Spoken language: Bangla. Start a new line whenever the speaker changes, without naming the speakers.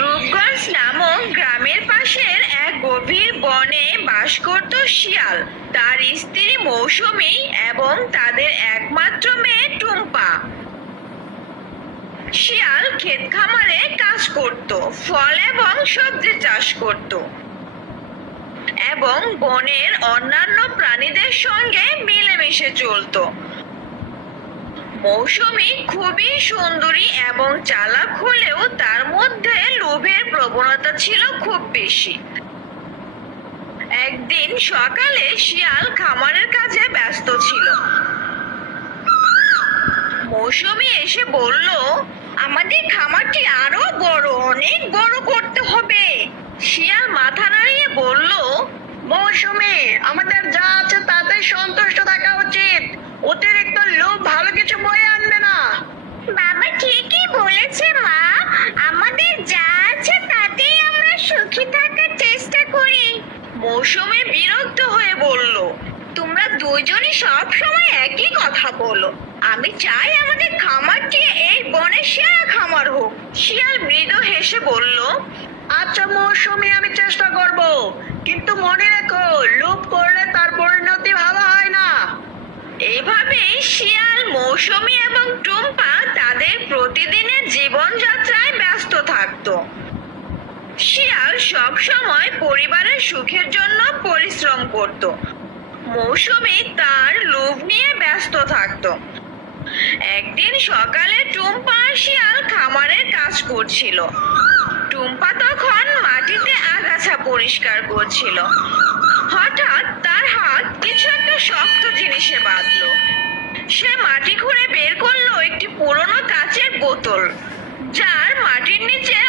রূপগঞ্জ নামক গ্রামের পাশের এক গভীর বনে বাস করত শিয়াল। তার স্ত্রী মৌসুমী এবং তাদের একমাত্র মেয়ে টুম্পা। শিয়াল ক্ষেত খামারে কাজ করত, ফল এবং সবজি চাষ করত এবং বনের অন্যান্য প্রাণীদের সঙ্গে মিলেমিশে চলতো। মৌসুমী খুবই সুন্দরী এবং চালাক হলেও তার মধ্যে লোভের প্রবণতা ছিল খুব বেশি। একদিন সকালে শিয়াল খামারের কাজে ব্যস্ত ছিল। মৌসুমী এসে বলল, আমাদের খামারটি আরও বড়, অনেক বড় করতে হবে। শিয়াল মাথা নাড়িয়ে বলল,
মৌসুমী, আমাদের যা আছে তাতে সন্তুষ্ট থাকা উচিত। অতিরিক্ত লোভ ভালো কিছু বয়ে আনবে না
বাবা ঠিকই বলেছে মা আমাদের যা আছে তাতেই আমরা সুখী থাকার চেষ্টা করি। মৌসুমী বিরক্ত হয়ে বলল, তোমরা দুইজনই সব সময় একই কথা বলো। আমি চাই আমাদের খামারটি এই বনের সেরা খামার হোক। শিয়াল মৃদু হেসে বলল
আচ্ছা মৌসুমী, আমি চেষ্টা করব। কিন্তু মনে রেখো লোভ করলে তার পরিণতি ভালো হয় না।
এভাবেই শিয়াল, মৌসুমী এবং টুম্পা তাদের প্রতিদিনের থাকতো শিয়াল সব সময় পরিবারের সুখের জন্য পরিশ্রম করত। মৌসুমী তার লোভ নিয়ে ব্যস্ত থাকতো। একদিন সকালে টুম্পা শিয়াল খামারের কাজ করছিল। টুম্পা তখন মাটিতে আগাছা পরিষ্কার করছিল। হঠাৎ তার হাত কিছু একটা শক্ত জিনিসে বাঁধলো। সে মাটি খুঁড়ে বের করল একটি পুরনো কাচের বোতল, যার মাটির নিচে